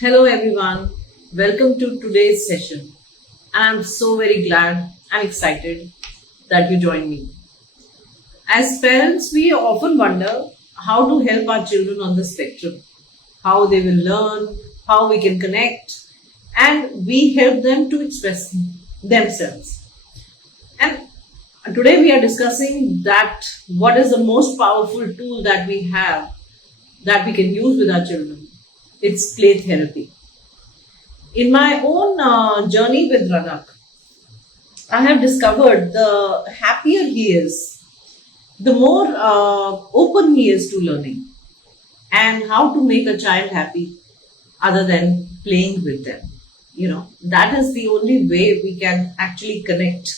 Hello everyone, welcome to today's session. And I'm so very glad and excited that you joined me. As parents, we often wonder how to help our children on the spectrum, how they will learn, how we can connect, and we help them to express themselves. And today we are discussing that what is the most powerful tool that we have that we can use with our children. It's play therapy. In my own journey with Ranak, I have discovered the happier he is, the more open he is to learning and how to make a child happy other than playing with them. That is the only way we can actually connect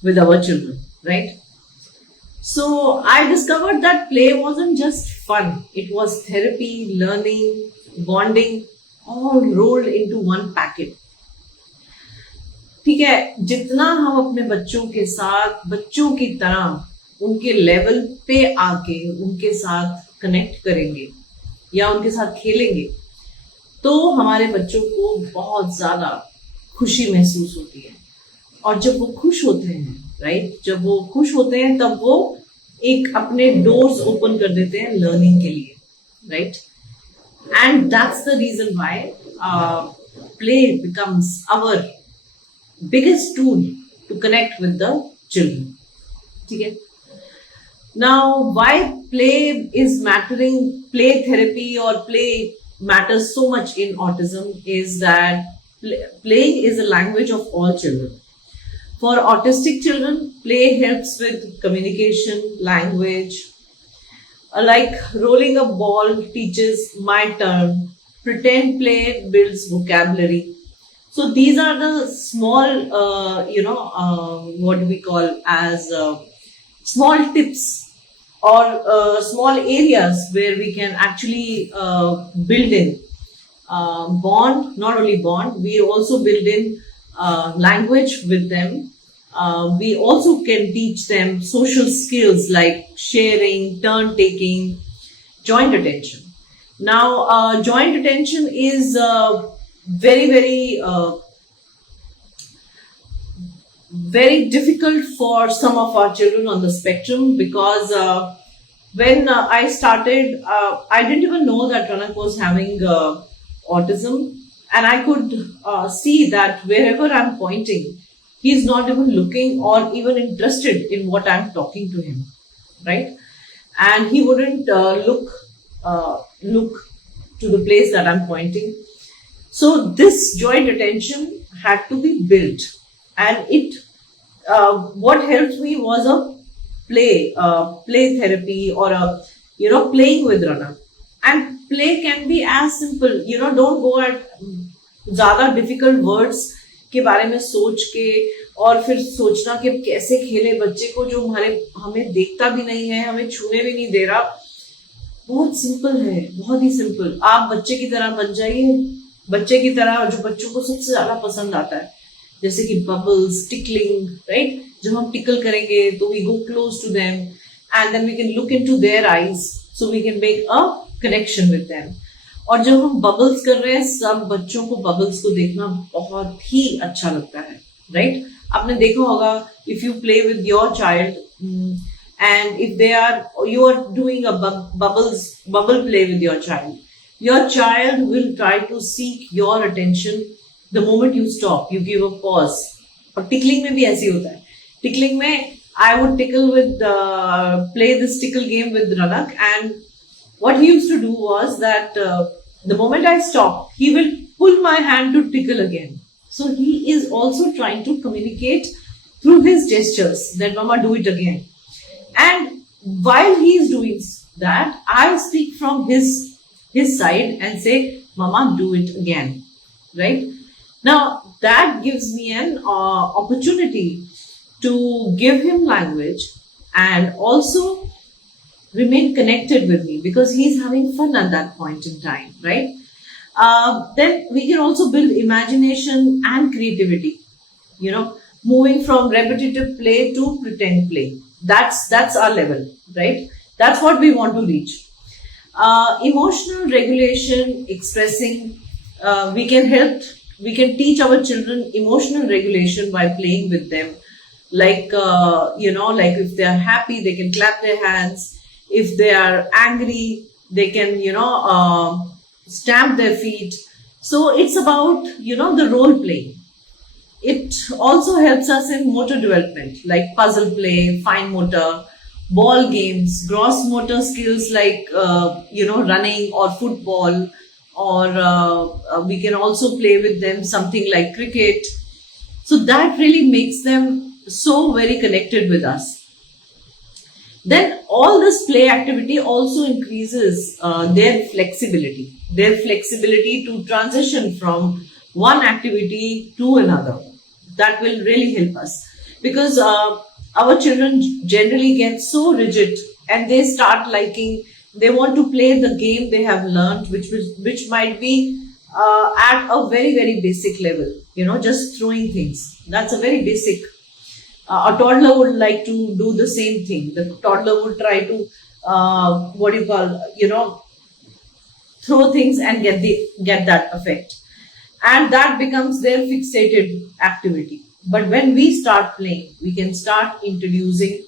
with our children, right? So I discovered that play wasn't just fun, it was therapy, learning, bonding, all rolled into one packet. ठीक है, जितना हम अपने बच्चों के साथ बच्चों की तरह उनके लेवल पे आके उनके साथ कनेक्ट करेंगे या उनके साथ खेलेंगे तो हमारे बच्चों को बहुत ज्यादा खुशी महसूस होती है। और जब वो खुश होते हैं, राइट, जब वो खुश होते हैं तब वो एक अपने डोर्स ओपन कर देते हैं लर्निंग के लिए, right. And that's the reason why play becomes our biggest tool to connect with the children. Okay. Now, why play is mattering, play therapy or play matters so much in autism is that playing is a language of all children. For autistic children, play helps with communication, language, like rolling a ball teaches my turn, pretend play builds vocabulary. So these are the small, what we call as small tips or small areas where we can actually build in bond, not only bond, we also build in language with them. We also can teach them social skills like sharing, turn taking, joint attention. Now, joint attention is very difficult for some of our children on the spectrum because when I started, I didn't even know that Ranak was having autism, and I could see that wherever I'm pointing, he's not even looking or even interested in what I'm talking to him, right? And he wouldn't look to the place that I'm pointing. So this joint attention had to be built, and what helped me was a play therapy or a playing with Ranak. And play can be as simple. Don't go at ज़्यादा difficult words के बारे में सोच के और फिर सोचना कि कैसे खेले बच्चे को जो हमें देखता भी नहीं है, हमें छूने भी नहीं दे रहा। बहुत सिंपल है, बहुत ही सिंपल। आप बच्चे की तरह बन जाइए, बच्चे की तरह जो बच्चों को सबसे ज्यादा पसंद आता है, जैसे कि बबल्स, टिकलिंग, राइट। जब हम टिकल करेंगे तो we go close to them and then we can look into their eyes so we can make a connection with them. और जब हम बबल्स कर रहे हैं, सब बच्चों को बबल्स को देखना बहुत ही अच्छा लगता है, राइट। आपने देखा होगा, if you play with your child and if you are doing a bubble play with your child will try to seek your attention the moment you stop, you give a pause. और tickling में भी ऐसे होता है। tickling में I would tickle with play this tickle game with Ranak, and what he used to do was that the moment I stop, he will pull my hand to tickle again. So he is also trying to communicate through his gestures that mama do it again. And while he is doing that, I speak from his side and say, "Mama, do it again." Right? Now that gives me an opportunity to give him language and also remain connected with me because he's having fun at that point in time, right? Then we can also build imagination and creativity. Moving from repetitive play to pretend play. That's our level, right? That's what we want to reach. Emotional regulation, expressing We can teach our children emotional regulation by playing with them. Like, like if they are happy, they can clap their hands. If they are angry, they can, stamp their feet. So it's about, the role playing. It also helps us in motor development, like puzzle play, fine motor, ball games, gross motor skills like, running or football, or we can also play with them something like cricket. So that really makes them so very connected with us. Then all this play activity also increases their flexibility to transition from one activity to another. That will really help us, because our children generally get so rigid, and they start liking, they want to play the game they have learned, which might be at a very very basic level, just throwing things. That's a very basic. A toddler would like to do the same thing. The toddler would try to throw things and get that effect, and that becomes their fixated activity. But when we start playing, we can start introducing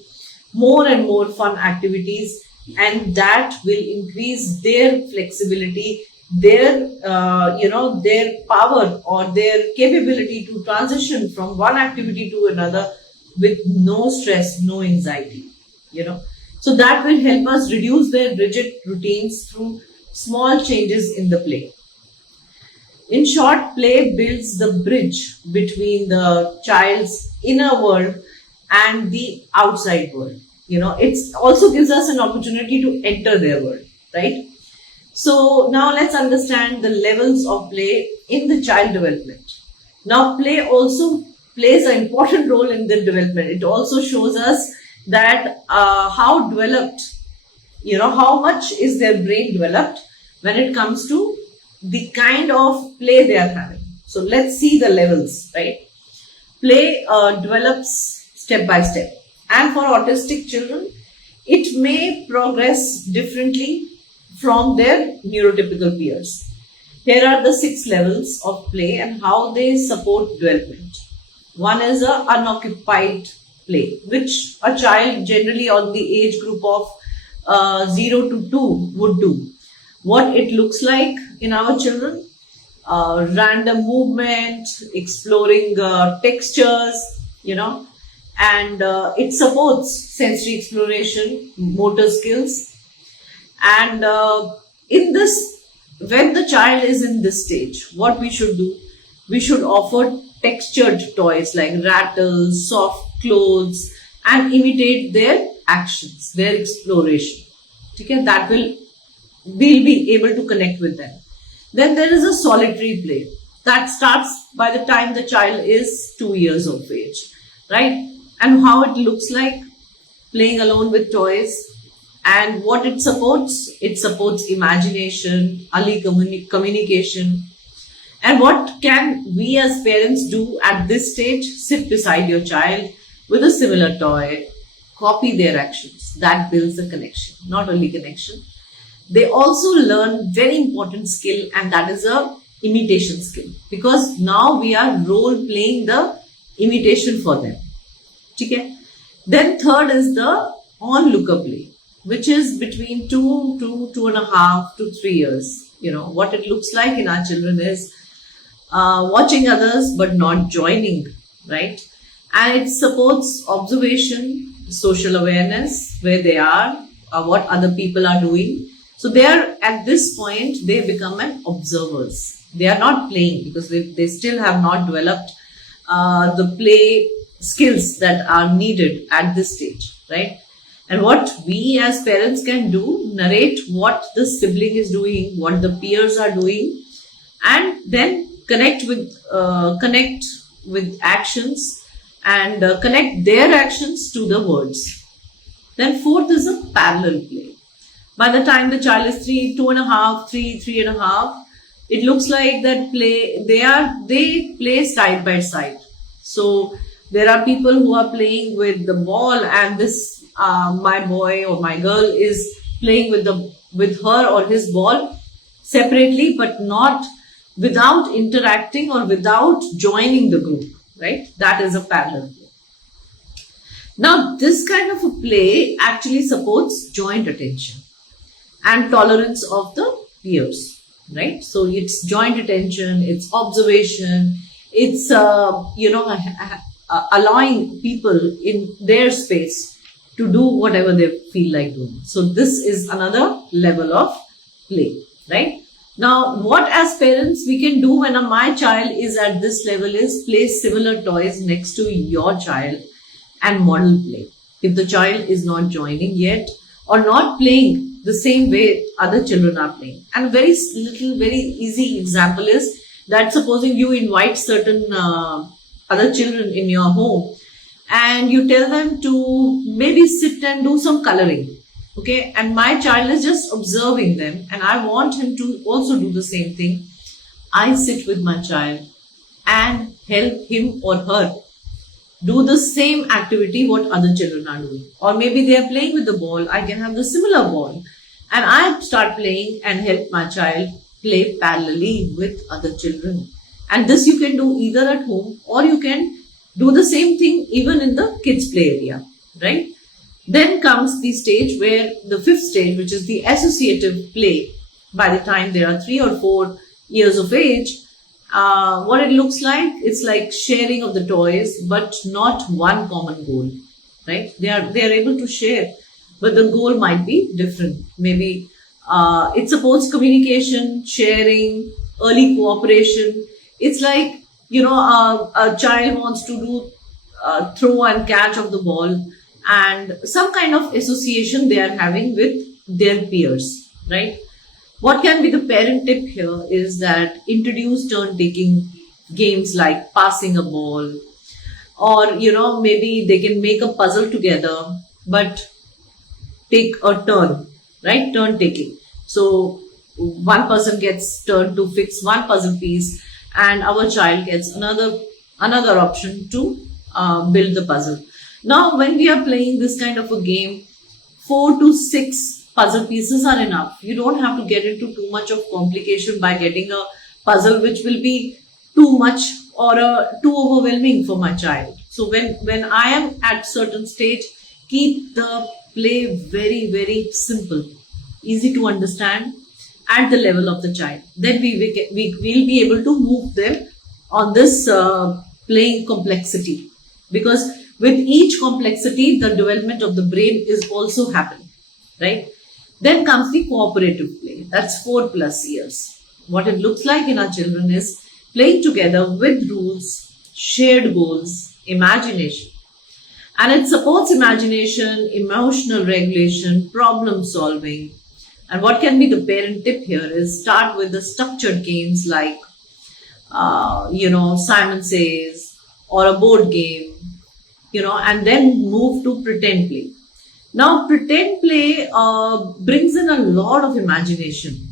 more and more fun activities, and that will increase their flexibility, their power or their capability to transition from one activity to another with no stress, no anxiety. So that will help us reduce their rigid routines through small changes in the play. In short, play builds the bridge between the child's inner world and the outside world. It also gives us an opportunity to enter their world, right? So now let's understand the levels of play in the child development. Now, play also plays an important role in the development. It also shows us that how developed, how much is their brain developed when it comes to the kind of play they are having. So let's see the levels, right? Play develops step by step. And for autistic children, it may progress differently from their neurotypical peers. Here are the 6 levels of play and how they support development. One is a unoccupied play, which a child generally on the age group of 0 to 2 would do. What it looks like in our children, random movement, exploring textures, and it supports sensory exploration, motor skills. And in this, when the child is in this stage, what we should do, we should offer textured toys like rattles, soft clothes, and imitate their actions, their exploration. Okay, that we'll be able to connect with them. Then there is a solitary play that starts by the time the child is 2 years of age, right? And how it looks like playing alone with toys, and what it supports imagination, early communication. And what can we as parents do at this stage? Sit beside your child with a similar toy, copy their actions. That builds a connection, not only connection. They also learn very important skill, and that is a imitation skill, because now we are role playing the imitation for them. Okay? Then third is the onlooker play, which is between 2 to 2.5 to 3 years. What it looks like in our children is watching others but not joining, right? And it supports observation, social awareness, where they are, what other people are doing. So they are, at this point, they become an observers. They are not playing, because they still have not developed the play skills that are needed at this stage, right? And what we as parents can do, narrate what the sibling is doing, what the peers are doing, and then connect with actions, and connect their actions to the words. Then fourth is a parallel play. By the time the child is 3, 2.5, 3, 3.5, it looks like that play, they play side by side. So there are people who are playing with the ball, and this my boy or my girl is playing with her or his ball separately, but not without interacting or without joining the group, right? That is a parallel play. Now, this kind of a play actually supports joint attention and tolerance of the peers, right? So it's joint attention, it's observation, it's allowing people in their space to do whatever they feel like doing. So this is another level of play, right? Now, what as parents we can do when my child is at this level is place similar toys next to your child and model play. If the child is not joining yet or not playing the same way other children are playing. And a very easy example is that supposing you invite certain other children in your home and you tell them to maybe sit and do some coloring. Okay, and my child is just observing them and I want him to also do the same thing. I sit with my child and help him or her do the same activity what other children are doing. Or maybe they are playing with the ball, I can have the similar ball and I start playing and help my child play parallelly with other children. And this you can do either at home or you can do the same thing even in the kids play area, right? Then comes the stage where the fifth stage, which is the associative play. By the time they are 3 or 4 years of age, what it looks like, it's like sharing of the toys, but not one common goal, right? They are able to share, but the goal might be different. Maybe it supports communication, sharing, early cooperation. It's like, a child wants to do throw and catch of the ball and some kind of association they are having with their peers, right? What can be the parent tip here is that introduce turn-taking games like passing a ball or, maybe they can make a puzzle together, but take a turn, right? Turn-taking. So one person gets turn to fix one puzzle piece and our child gets another option to build the puzzle. Now, when we are playing this kind of a game, 4 to 6 puzzle pieces are enough. You don't have to get into too much of complication by getting a puzzle which will be too much or too overwhelming for my child. So when I am at certain stage, keep the play very, very simple, easy to understand at the level of the child. Then we will be able to move them on this playing complexity, because with each complexity, the development of the brain is also happening, right? Then comes the cooperative play. That's 4+ years. What it looks like in our children is playing together with rules, shared goals, imagination. And it supports imagination, emotional regulation, problem solving. And what can be the parent tip here is start with the structured games like, Simon Says or a board game, and then move to pretend play. Now, pretend play brings in a lot of imagination.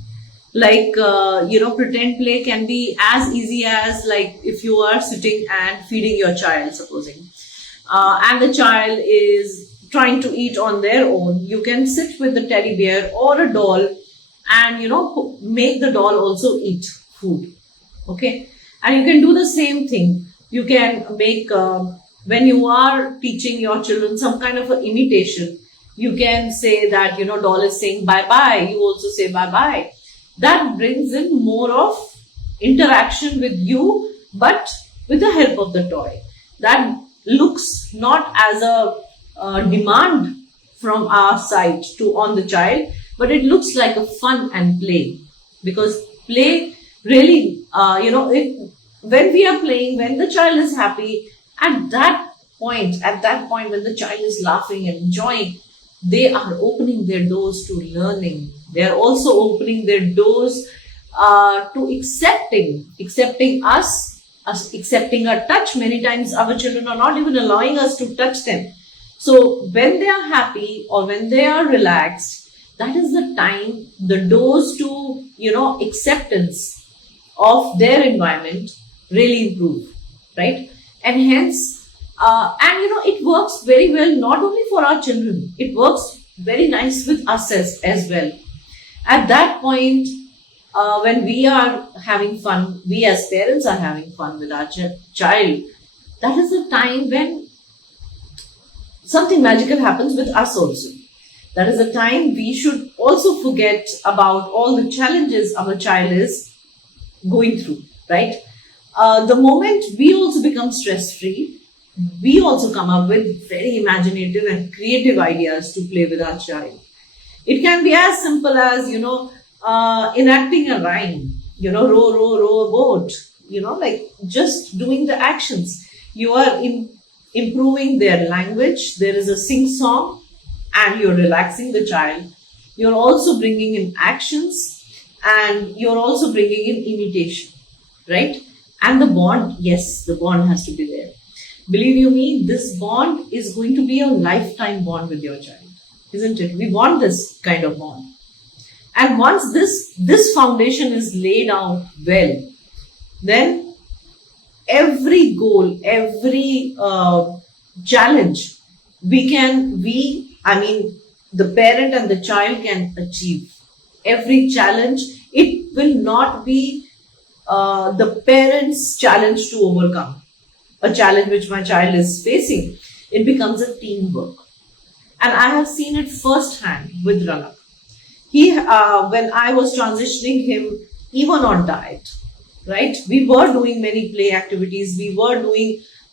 Like, pretend play can be as easy as like if you are sitting and feeding your child, supposing, and the child is trying to eat on their own. You can sit with the teddy bear or a doll and, make the doll also eat food. Okay. And you can do the same thing. You can make, when you are teaching your children some kind of an imitation, you can say that, doll is saying bye-bye. You also say bye-bye. That brings in more of interaction with you, but with the help of the toy. That looks not as a demand from our side on the child, but it looks like a fun and play, because play really, when we are playing, when the child is happy, at that point when the child is laughing and enjoying, they are opening their doors to learning. They are also opening their doors to accepting us accepting our touch. Many times our children are not even allowing us to touch them. So when they are happy or when they are relaxed, that is the time the doors to, acceptance of their environment really improve, right? And hence, it works very well, not only for our children, it works very nice with us as well. At that point, when we are having fun, we as parents are having fun with our child, that is the time when something magical happens with us also. That is the time we should also forget about all the challenges our child is going through, right? The moment we also become stress free, we also come up with very imaginative and creative ideas to play with our child. It can be as simple as, enacting a rhyme, row, row, row a boat, like just doing the actions. You are improving their language. There is a sing song and you're relaxing the child. You're also bringing in actions and you're also bringing in imitation, right? And the bond, yes, the bond has to be there. Believe you me, this bond is going to be a lifetime bond with your child, isn't it? We want this kind of bond. And once this foundation is laid out well, then every goal, every challenge the parent and the child can achieve. Every challenge, it will not be the parent's challenge to overcome. A challenge which my child is facing, it becomes a teamwork. And I have seen it firsthand with Ranak. When I was transitioning him, even on diet, right? We were doing many play activities.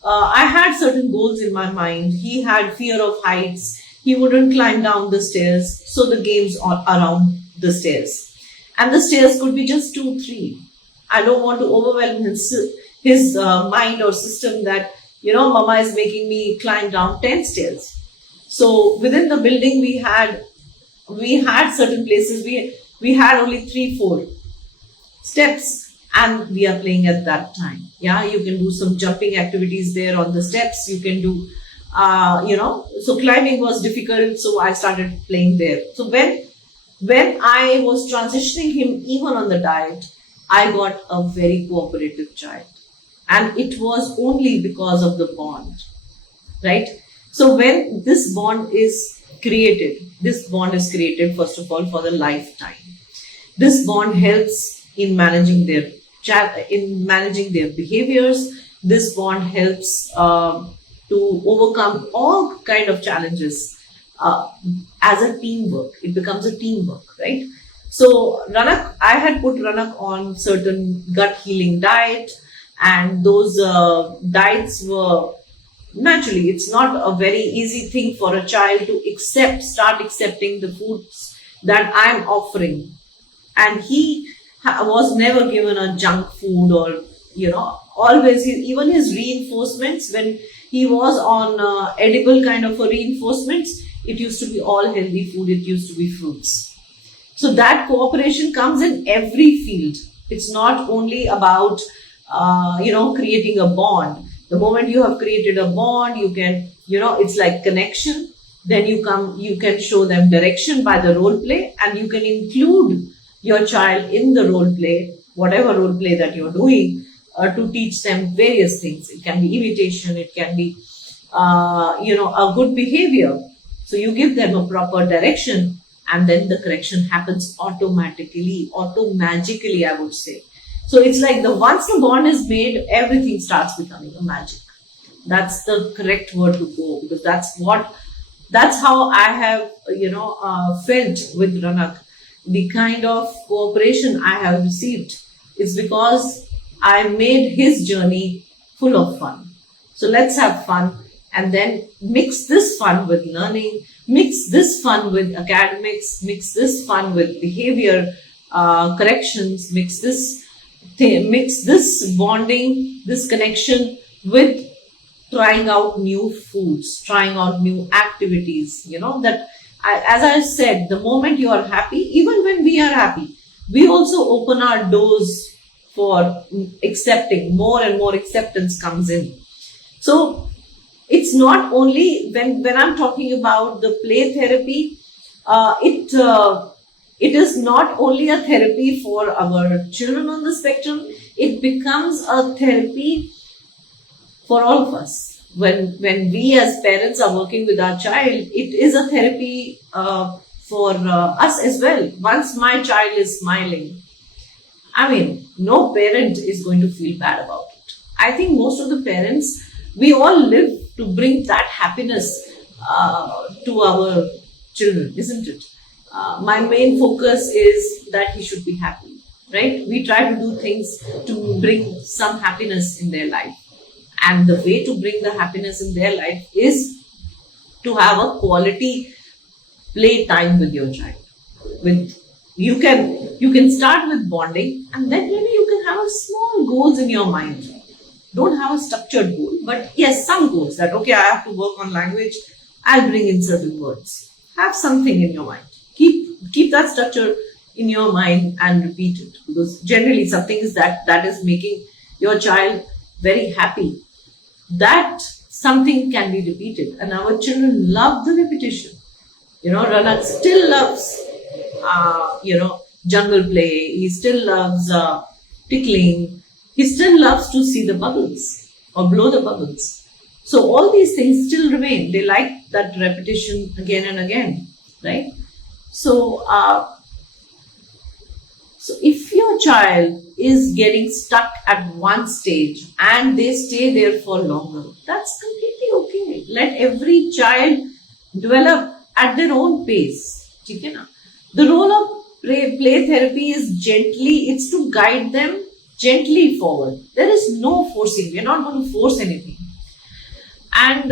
I had certain goals in my mind. He had fear of heights. He wouldn't climb down the stairs. So the games are around the stairs. And the stairs could be just 2, 3. I don't want to overwhelm his mind or system that, mama is making me climb down 10 stairs. So within the building, we had certain places, we had only 3, 4 steps, and we are playing at that time. Yeah, you can do some jumping activities there on the steps. You can do, so climbing was difficult, so I started playing there. So when I was transitioning him, even on the diet, I got a very cooperative child. And it was only because of the bond, right? So when this bond is created, first of all for the lifetime. This bond helps in managing their behaviors. This bond helps to overcome all kind of challenges as a teamwork. It becomes a teamwork, right? So I had put Ranak on certain gut healing diet, and those diets were naturally, it's not a very easy thing for a child to start accepting the foods that I'm offering. And he was never given a junk food or, always, even his reinforcements, when he was on edible kind of a reinforcements, it used to be all healthy food, it used to be fruits. So that cooperation comes in every field. It's not only about, creating a bond. The moment you have created a bond, you can, it's like connection. Then you can show them direction by the role play, and you can include your child in the role play, whatever role play that you're doing, to teach them various things. It can be imitation, it can be, a good behavior. So you give them a proper direction, and then the correction happens automatically, auto-magically, I would say. So it's like once the bond is made, everything starts becoming a magic. That's the correct word to go, because that's how I have, felt with Ranak. The kind of cooperation I have received is because I made his journey full of fun. So let's have fun, and then mix this fun with learning, mix this fun with academics, mix this fun with behavior corrections, mix this bonding, this connection with trying out new foods, trying out new activities. As I said, the moment you are happy, even when we are happy, we also open our doors for accepting. More and more acceptance comes in. So it's not only when I'm talking about the play therapy, it is not only a therapy for our children on the spectrum, it becomes a therapy for all of us. When we as parents are working with our child, it is a therapy for us as well. Once my child is smiling, I mean, no parent is going to feel bad about it. I think most of the parents, we all live to bring that happiness to our children, isn't it? My main focus is that he should be happy, right? We try to do things to bring some happiness in their life. And the way to bring the happiness in their life is to have a quality play time with your child. With you can start with bonding, and then maybe you can have a small goals in your mind. Don't have a structured goal, but yes, some goals that okay, I have to work on language. I'll bring in certain words. Have something in your mind. Keep that structure in your mind and repeat it, because generally something is that is making your child very happy. That something can be repeated, and our children love the repetition. Ranak still loves, jungle play. He still loves tickling. He still loves to see the bubbles or blow the bubbles. So all these things still remain. They like that repetition again and again, right? So, so if your child is getting stuck at one stage and they stay there for longer, that's completely okay. Let every child develop at their own pace. Okay, na? The role of play therapy is it's to guide them gently forward. There is no forcing. We are not going to force anything. And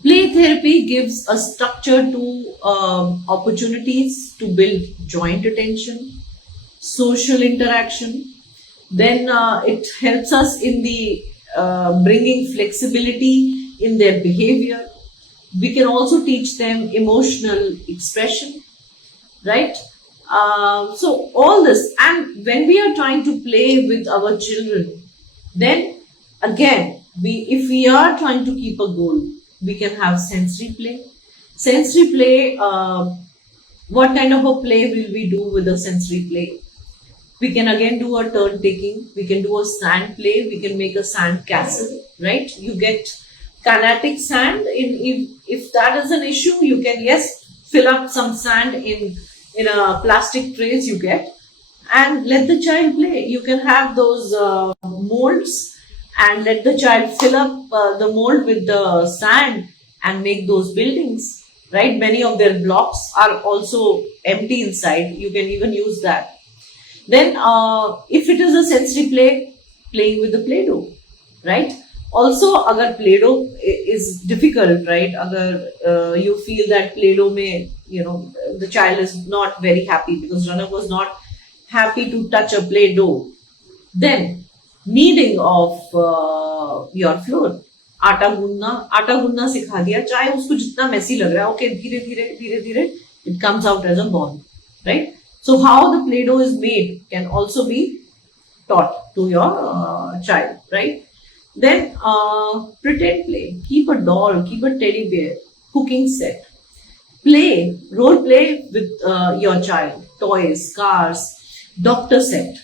play therapy gives a structure to opportunities to build joint attention, social interaction. Then it helps us in the bringing flexibility in their behavior. We can also teach them emotional expression, right? So all this, and when we are trying to play with our children, then again, if we are trying to keep a goal, we can have sensory play. Sensory play, what kind of a play will we do with a sensory play? We can again do a turn taking. We can do a sand play. We can make a sand castle, right? You get kinetic sand. If that is an issue, you can fill up some sand in a plastic trays you get, and let the child play. You can have those molds and let the child fill up the mold with the sand and make those buildings, right? Many of their blocks are also empty inside. You can even use that. Then if it is a sensory play, playing with the Play-Doh, right? Also, agar Play-Doh is difficult, right? Agar you feel that Play-Doh the child is not very happy because Ranak was not happy to touch a Play-Doh. Then kneading of your floor. आटा गूंदना सिखा दिया, चाहे उसको जितना Messi लग रहा है, okay, धीरे धीरे it comes out as a ball, right? So how the Play-Doh is made can also be taught to your child, right? Then pretend play. Keep a doll, keep a teddy bear, cooking set. Play, role play with your child. Toys, cars, doctor set.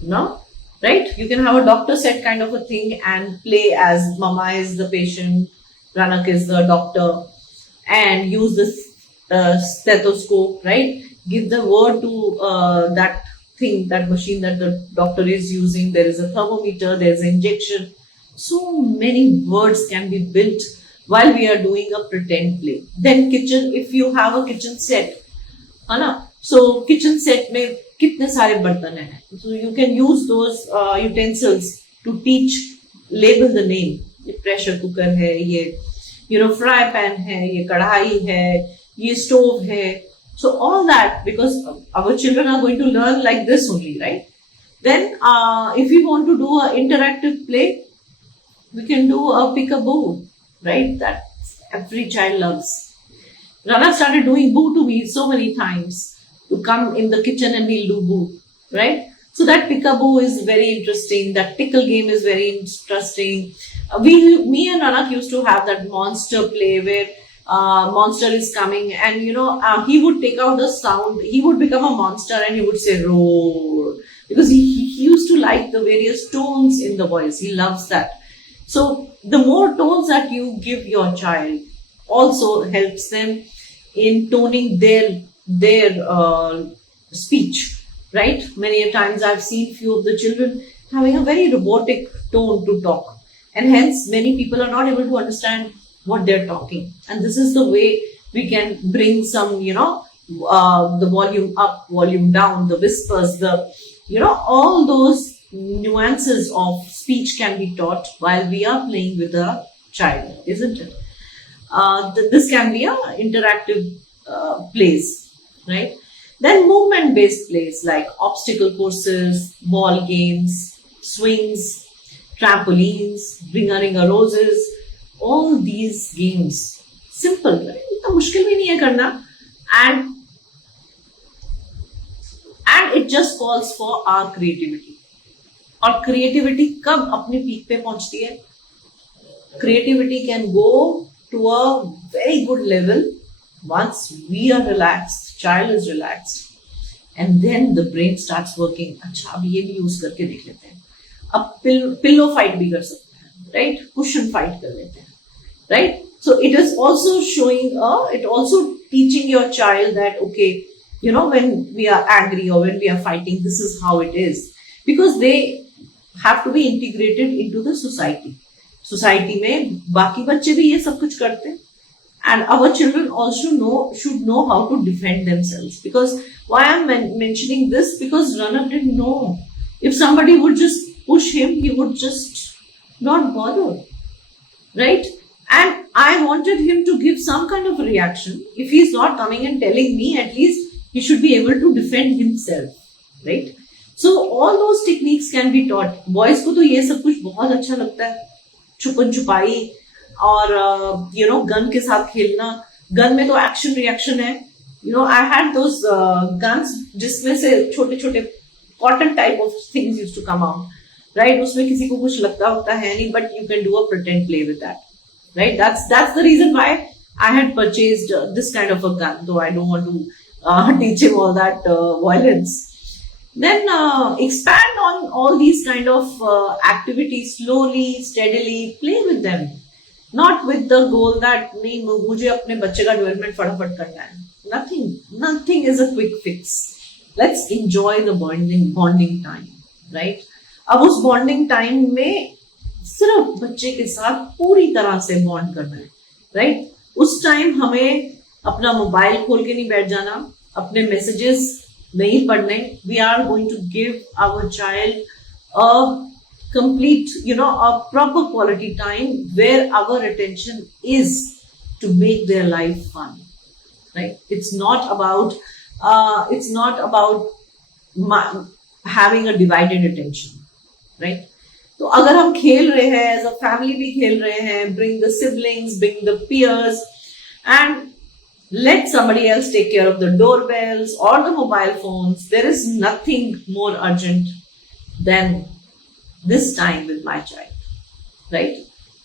No? Right? You can have a doctor set kind of a thing and play as Mama is the patient, Ranak is the doctor, and use this stethoscope, right? Give the word to that thing, that machine that the doctor is using. There is a thermometer, there is an injection. So many words can be built while we are doing a pretend play. Then kitchen, if you have a kitchen set, so kitchen set mein kitne sare bartan hai. So you can use those utensils to teach, label the name. Ye pressure cooker hai, ye fry pan hai, ye kadhai hai, ye stove hai. So all that, because our children are going to learn like this only, right? Then if we want to do an interactive play, we can do a peek-a-boo, right? That every child loves. Ranak started doing boo to me so many times, to come in the kitchen and we'll do boo, right? So that peek-a-boo is very interesting. That tickle game is very interesting. Me and Ranak used to have that monster play where monster is coming and he would take out the sound. He would become a monster and he would say roar, because he used to like the various tones in the voice. He loves that. So the more tones that you give your child also helps them in toning their speech. right? Many a times I've seen few of the children having a very robotic tone to talk, and hence many people are not able to understand what they're talking. And this is the way we can bring some, the volume up, volume down, the whispers, all those nuances of speech can be taught while we are playing with a child, isn't it? This can be a interactive plays, right? Then movement-based plays like obstacle courses, ball games, swings, trampolines, ringa roses, all these games. Simple, right? इतना मुश्किल भी नहीं है करना, and it just calls for our creativity. और creativity कब अपने peak पे पहुंचती है? Creativity can go to a very good level once we are relaxed, child is relaxed, and then the brain starts working. अच्छा अब ये भी यूज करके देख लेते हैं, अब पिल्लो फाइट भी कर सकते हैं, right? Cushion fight कर लेते हैं, right? So it is also showing, it also teaching your child that, okay, when we are angry or when we are fighting, this is how it is, because they have to be integrated into the society. Society में बाकी बच्चे भी ये सब कुछ करते हैं, and our children also should know how to defend themselves. Because why I'm mentioning this, because Rana didn't know. If somebody would just push him, he would just not bother, right? And I wanted him to give some kind of a reaction. If he's not coming and telling me, at least he should be able to defend himself, right? So all those techniques can be taught. Boys को तो ये सब कुछ बहुत अच्छा लगता है, छुपन छुपाई और गन के साथ खेलना. गन में तो एक्शन रिएक्शन है. I had those guns जिसमें से छोटे छोटे cotton type of things used to come out, right? उसमें किसी को कुछ लगता होता है नहीं, but you can do a pretend play with that, right? That's the reason why I had purchased this kind of a gun, though I don't want to teach him all that violence. Then expand on all these kind of activities slowly, steadily, play with them. Not with the goal that नहीं मुझे अपने बच्चे का development फटाफट करना है. Nothing is a quick fix. Let's enjoy the bonding time, right? अब उस bonding time में सिर्फ बच्चे के साथ पूरी तरह से bond करना है, right? उस time हमें अपना मोबाइल खोल के नहीं बैठ जाना, अपने messages नहीं पढ़ने. We are going to give our child a complete, a proper quality time where our attention is to make their life fun, right? It's not about having a divided attention, right? तो अगर हम खेल रहे हैं, as a family भी खेल रहे हैं, bring the siblings, bring the peers, and let somebody else take care of the doorbells or the mobile phones. There is nothing more urgent than this time with my child, right?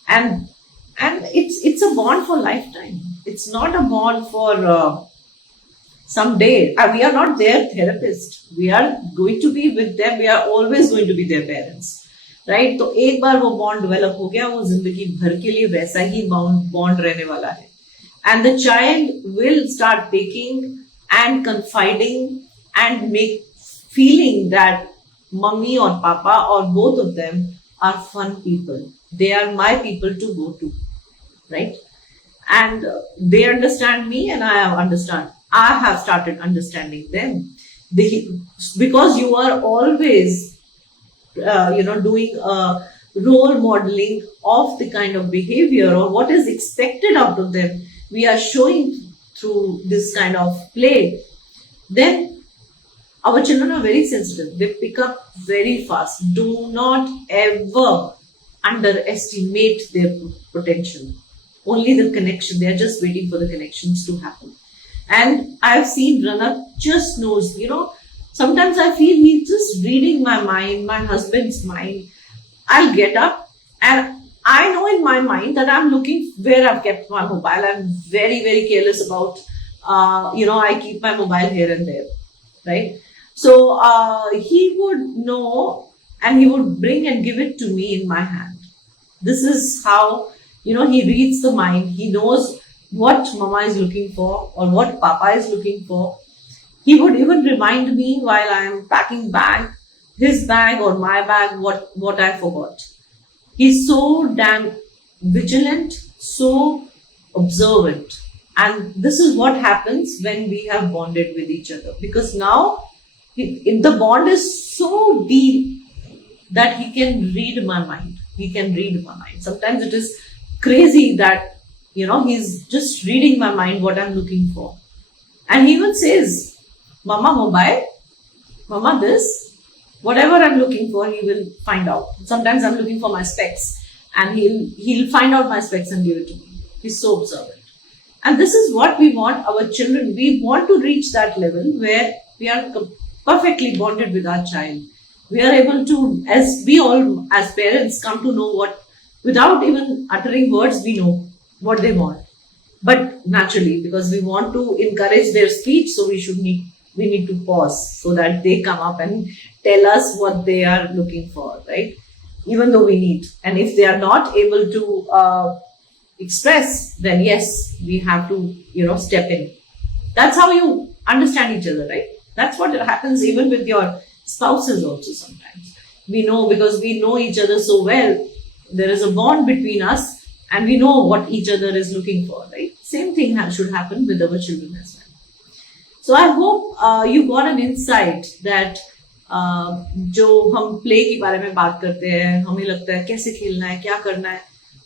And it's a bond for lifetime. It's not a bond for someday. We are not their therapist. We are going to be with them. We are always going to be their parents, right? तो एक बार वो bond develop हो गया, वो जिंदगी भर के लिए वैसा ही bond रहने वाला है. And the child will start taking and confiding and feeling that mommy or papa or both of them are fun people. They are my people to go to, right? And they understand me and I have started understanding them. Because you are always, doing a role modeling of the kind of behavior or what is expected out of them. We are showing through this kind of play. Then our children are very sensitive. They pick up very fast. Do not ever underestimate their potential. Only the connection. They are just waiting for the connections to happen. And I've seen Rana just knows, sometimes I feel he's just reading my mind, my husband's mind. I'll get up and I know in my mind that I'm looking where I've kept my mobile. I'm very, very careless about, I keep my mobile here and there, right? So he would know and he would bring and give it to me in my hand. This is how, he reads the mind. He knows what mama is looking for or what papa is looking for. He would even remind me while I am packing his bag or my bag, what I forgot. He's so damn vigilant, so observant. And this is what happens when we have bonded with each other. Because now the bond is so deep that he can read my mind. He can read my mind. Sometimes it is crazy that, he's just reading my mind, what I'm looking for. And he even says, Mama mobile, Mama this, whatever I'm looking for, he will find out. Sometimes I'm looking for my specs and he'll find out my specs and give it to me. He's so observant. And this is what we want our children. We want to reach that level where we are perfectly bonded with our child. We are able to, as we all, as parents, come to know without even uttering words, we know what they want. But naturally, because we want to encourage their speech, so we need to pause so that they come up and tell us what they are looking for, right? Even though we need. And if they are not able to express, then yes, we have to, step in. That's how you understand each other, right? That's what happens even with your spouses also sometimes. We know, because we know each other so well, there is a bond between us and we know what each other is looking for, right? Same thing should happen with our children as well. So I hope you got an insight that जो हम play के बारे में बात करते हैं, हमें लगता है कैसे खेलना है, क्या करना है,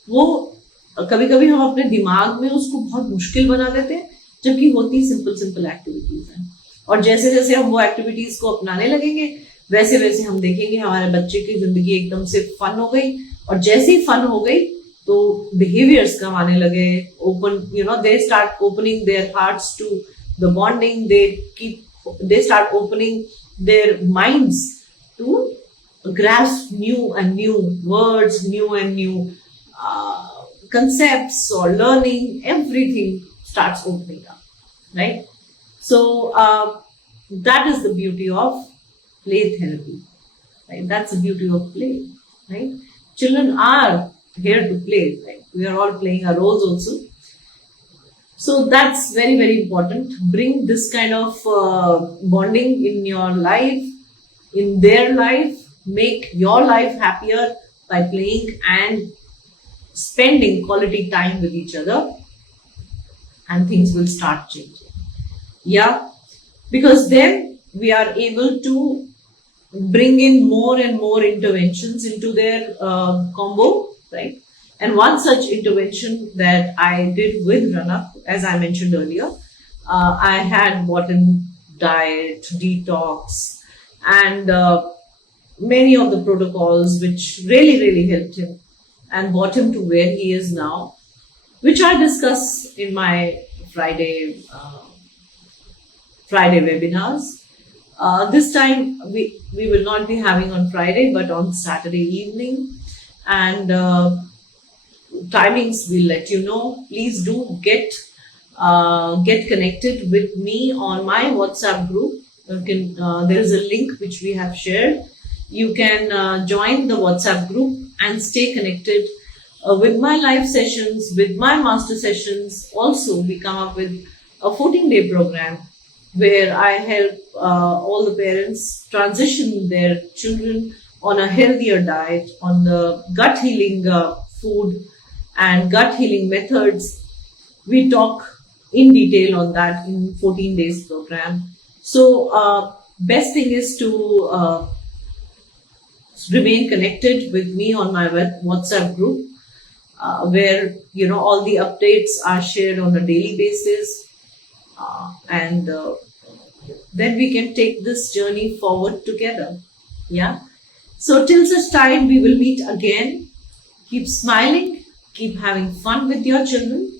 वो कभी कभी हम अपने दिमाग में उसको बहुत मुश्किल बना देते हैं, जबकि होती सिंपल एक्टिविटीज हैं. और जैसे जैसे हम वो एक्टिविटीज को अपनाने लगेंगे, वैसे वैसे हम देखेंगे हमारे बच्चे की जिंदगी एकदम से फन हो गई. और जैसे ही फन हो गई तो बिहेवियर्स कम आने लगे. Open, they start opening their hearts to the bonding. They start opening their minds to grasp new and new words, new and new concepts or learning. Everything starts opening up, right? So that is the beauty of play therapy, right? That's the beauty of play, right? Children are here to play, right? We are all playing our roles also. So that's very important. Bring this kind of bonding in your life, in their life. Make your life happier by playing and spending quality time with each other, and things will start changing. Yeah, because then we are able to bring in more and more interventions into their combo, right? And one such intervention that I did with Ranak, as I mentioned earlier, I had bought in diet, detox, and many of the protocols which really helped him and brought him to where he is now, which I discuss in my Friday webinars. This time we will not be having on Friday, but on Saturday evening, and timings we'll let you know. Please do get connected with me on my WhatsApp group. There is a link which we have shared. You can join the WhatsApp group and stay connected with my live sessions, with my master sessions. Also, we come up with a 14-day program where I help all the parents transition their children on a healthier diet, on the gut healing food and gut healing methods. We talk in detail on that in 14 days program. So best thing is to remain connected with me on my WhatsApp group, where all the updates are shared on a daily basis, and then we can take this journey forward together. Yeah. So till such time we will meet again. Keep smiling. Keep having fun with your children,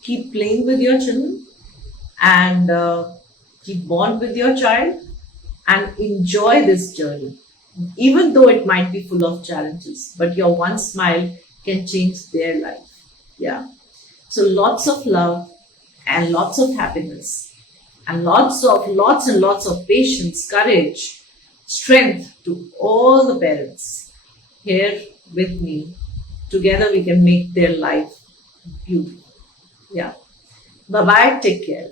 keep playing with your children, and keep bond with your child, and enjoy this journey. Even though it might be full of challenges, but your one smile can change their life. Yeah. So lots of love and lots of happiness and lots and lots of patience, courage, strength to all the parents here with me. Together we can make their life beautiful. Yeah. Bye-bye. Take care.